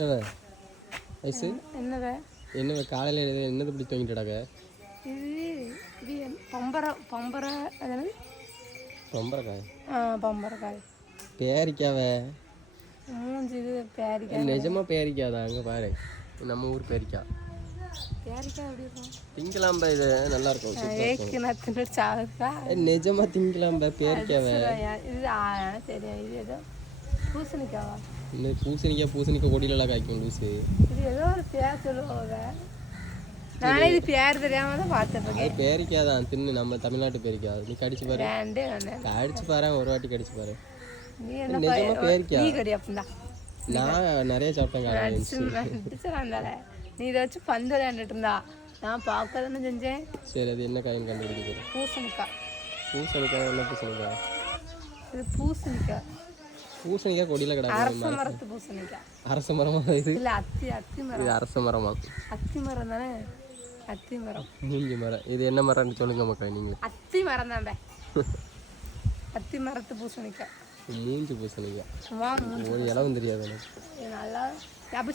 ஏவ ஐசு என்னவ என்ன காலையில் என்னது இப்படி தூங்கிட்டுடாக்க? இது இது பம்பரை அதனால பம்பரக்காய். பம்பரைக்காய் பேரிக்காவ மூஞ்சி இது பேரிக்காய். நிஜமாக பேரிக்காதா? அங்கே பாரு, நம்ம ஊர் பேரிக்காய். பேரிக்காய் எப்படி இருக்கும்? திங்கலாம்பா, இது நல்லா இருக்கும். நிஜமா திங்கலாம்பா பேரிக்காவ. இது சரி, இது ஏதோ பூசணிக்காவா? இன்னும் பூசணிக்காய் கொடியிலலாம் காய்க்கும் லூசு. இது ஏதோ ஒரு பேர் சொல்லுவாங்க, நானே இது பேர் தெரியாம தான் பார்த்துருக்கேன். அது பேரிக்காய் தான், தின்னு நம்ம தமிழ்நாட்டு பேரிக்காய். நீ கடிச்சு பாரு, கடிச்சு பாரு, ஒரு வாட்டி கடிச்சு பாரு. நீ என்ன நிஜமா பேரிக்காய்? நீ கடி அப்படின்னா நான் நிறைய சாப்பிட்டேன். நீ இதை வச்சு பந்து விளையாண்டுட்டு இருந்தா நான் பார்க்க தானே செஞ்சேன். சரி, அது என்ன காயின்னு கண்டுபிடிக்கிறது? பூசணிக்காய். பூசணிக்காய் என்ன பூசணிக்காய்? இது பூசணிக்காய். பூசணிக்காய் கொடியில் கிடக்கு. அரச மரத்து பூசணிக்காய். அரச மரமா இது? இல்லை, அத்தி மரம். இது அரச மரமா? அத்தி மரம் தானே, அத்தி மரம். மூஞ்சி மரம். இது என்ன மரம்னு சொல்லுங்க மக்கள் நீங்கள். அத்தி மரம் தானே, அத்தி மரத்து பூசணிக்காய். மூஞ்சி பூசணிக்காய் ஒரு இலவும் தெரியாது எனக்கு. நல்லா அப்போ